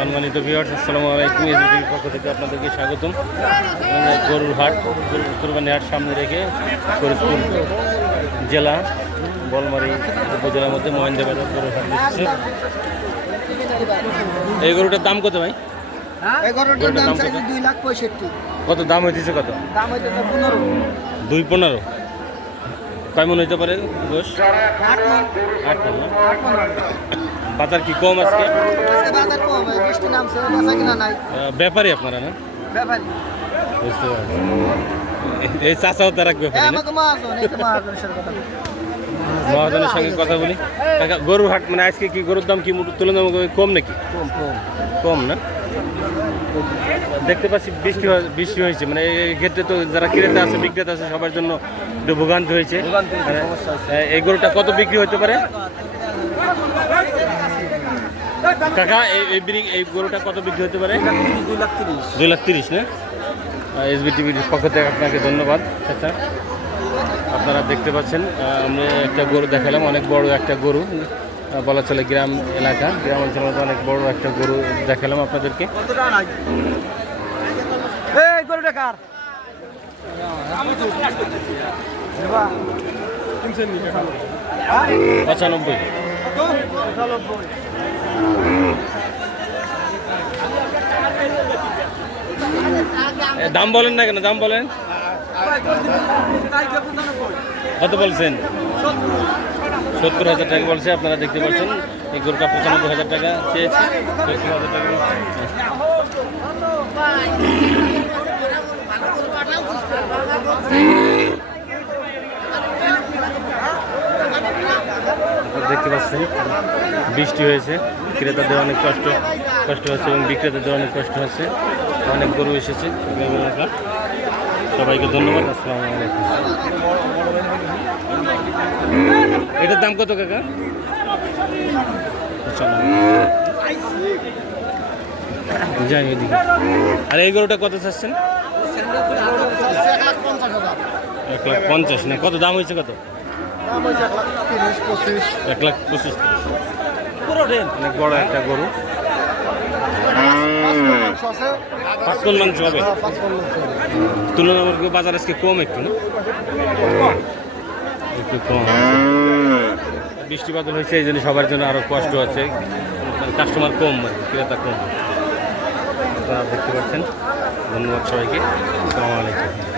সম্মানিত ভিউয়ার্স আসসালামু আলাইকুম। এসবিটির পক্ষ থেকে আপনাদেরকে স্বাগতম। গরুর হাট কোরবানি হাট সামনে রেখে ফরিদপুর জেলা বলমারি উপজেলার মধ্যে মহেন্দ্রবাজার গরুর হাট দিচ্ছে এই গরুটার দাম কত ভাই? দাম কত? দাম হইতেছে কত? দুই পনেরো। কয় মন হইতে পারে গোস আট মন। আট মন। বাজার কি কম আজকে? আজকে বাজার কম হয় বৃষ্টি নামছে বেচা কিনা নাই। আহ, ব্যাপারী আপনারা না? বুঝতে পারছি। এই চাচাও তারা এই ব্যাপারী না? আমাকে মহাজন এই তো মহাজনের সঙ্গে কথা বলি। গরুর হাট মানে আজকে কি গরুর দাম কি তুলনামূলক কম নাকি? কম না? দেখতে পাচ্ছি বৃষ্টি হয়- বৃষ্টি হয়েছে। মানে এই ক্ষেত্রে তো যারা ক্রেতা আছে বিক্রেতা আছে সবার জন্য একটু ভোগান্তি হয়েছে। মানে, এই গরুটা কত বিক্রি হতে পারে? কাকা এই এই এই গরুটা কত বিক্রি হতে পারে? দুই লাখ তিরিশ। দুই লাখ তিরিশ না? এসবি টিভির পক্ষ থেকে আপনাকে ধন্যবাদ আচ্ছা আপনারা দেখতে পাচ্ছেন আমরা একটা গরু দেখালাম অনেক বড় একটা গরু বলা চলে গ্রাম এলাকা। গ্রাম অঞ্চলের মধ্যে অনেক বড় একটা গরু দেখালাম আপনাদেরকে? পঁচানব্বই। দাম বলেন না কেন? দাম বলেন। কত বলছেন? সত্তর হাজার টাকা বলছে, আপনারা দেখতে পাচ্ছেন। এই গরুটা পঁচানব্বই হাজার টাকা সত্তর হাজার টাকা দেখতে পাচ্ছেন বৃষ্টি হয়েছে। ক্রেতাদের অনেক কষ্ট কষ্ট হচ্ছে এবং বিক্রেতাদের অনেক কষ্ট হচ্ছে। অনেক গরু এসেছে সবাইকে ধন্যবাদ। আসসালামু আলাইকুম। এটার দাম কত কাকা? যাই এদিকে। আর এই গরুটা কত চাচ্ছেন? এক লাখ পঞ্চাশ না, কত? দাম হয়েছে কত? এক লাখ পঁচিশ। এক লাখ পঁচিশ অনেক বড় একটা গরু। পাঁচ মণ মাংস আছে। পাঁচ মণ মাংস হবে? হ্যাঁ। তুলনামূলক বাজার আজকে কম একটু না? একটু কম। বৃষ্টি বাদল হয়েছে এই জন্য সবার জন্য আরও কষ্ট আছে। কাস্টমার কম ক্রেতা কম। আপনারা দেখতে পাচ্ছেন। ধন্যবাদ সবাইকে। আসসালামু আলাইকুম।